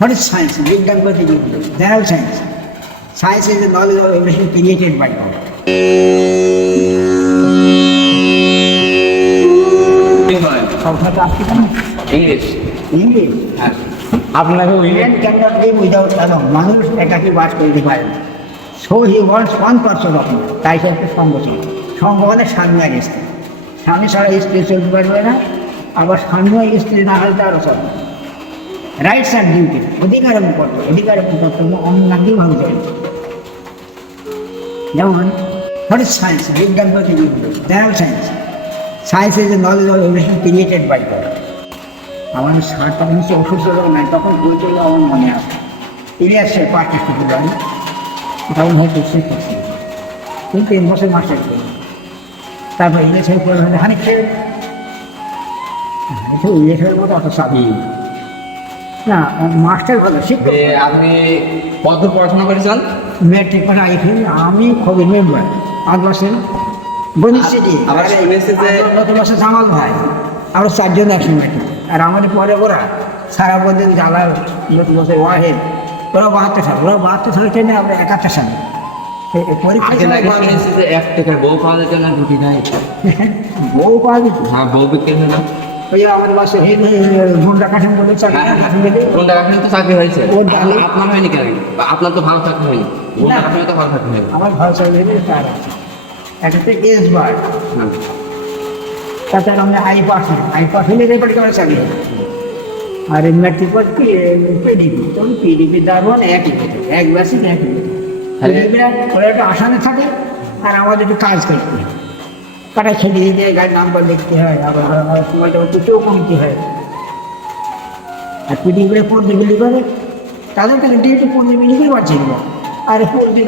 What is science? বিজ্ঞান বলতে কি বোঝো? General science. Science is the knowledge of everything created by God. সংখ্যাটা আসছে কেন? ইংলিশ। ইংলিশ। হ্যাঁ, আপনাকে Man cannot live without alone. মানুষ একাকী বাস করতে পারে না। So he wants one person of him. তাই সে একটা সঙ্গ ছিল। সঙ্গ মানে স্বামী আর স্ত্রী। স্বামী ছাড়া স্ত্রী চলতে পারবে না, আবার স্বামী আর স্ত্রী না হলে তারও চলবে না। রাইটস অ্যান্ড ডিউটি, অধিকার এবং কর্তব্য, অধিকার এবং কর্তব্য অন্যান্যভাবে চলবে। যেমন হোয়াট ইজ সায়েন্স? বিজ্ঞান বলতে কি বোঝো? General science. Science is a knowledge of everything created by God. আমাদের সারটা কিন্তু অসুস্থ যখন নাই তখন বই চলে আমার মনে আসে ইলিয়াসের পার্টি শুধু বাড়ি তখন হয়তো সে করছে কিন্তু 3 বছর মাস্টার করি তারপর ইলিয়াসের পরে হলে হানি খেয়ে ইলিয়াসের মতো অত স্বাধীন না মাস্টার ভালো শিখবে। আপনি কত পড়াশোনা করেছেন? ম্যাট্রিক পাস আইফি আমি খবর মেম্বার 5 বছর গণিত সিটি আবার শুনেছি যে নতুন বছর জামাল ভাই আমরা 4 জন একসঙ্গে ম্যাট্রিক আর আমাদের পরে ওরা সারা বদিন জ্বালা নতুন বছর ওয়াহেদ ওরা 72 সাল ওরা 72 সালে ট্রেনে আমরা 71 সালে পরীক্ষা আগে নাকি শুনেছি যে 1 টাকার বউ পাওয়া যেত না, দুটি নাই। বউ পাওয়া যেত হ্যাঁ, বউ বিক্রি হলো। ওই আমাদের বাসে গুন্ডা কাঠিম বলে কোনটা আপনি তো চাকরি হয়েছে, ওর ডালে আপনার হয়নি কেন? আপনার তো ভালো চাকরি হয়নি, আপনি তো ভালো চাকরি হয়নি। আমার ভালো চাকরি তার আছে একটা এস বার তাছাড়া আমি আই পাস হলে রেপার্ট করে চাকরি আর ম্যাট্রিক পর পিডিপি তখন পিডিপি দারোয়ান একই এক ব্যাসে একই পিডিপিরা ওরা একটু আসামে থাকে আর আমাদের একটু কাজ করতে হয় কাটা খেতে দিতে হয় গাড়ির নাম্বার লিখতে হয় আবার সময়টা একটু চোখ কমতে হয় আর পিডিপিরা পড়তে বিলি করে তাদের কাছে ডিউটি পড়তে বিলি করে পারছি আর পড়তে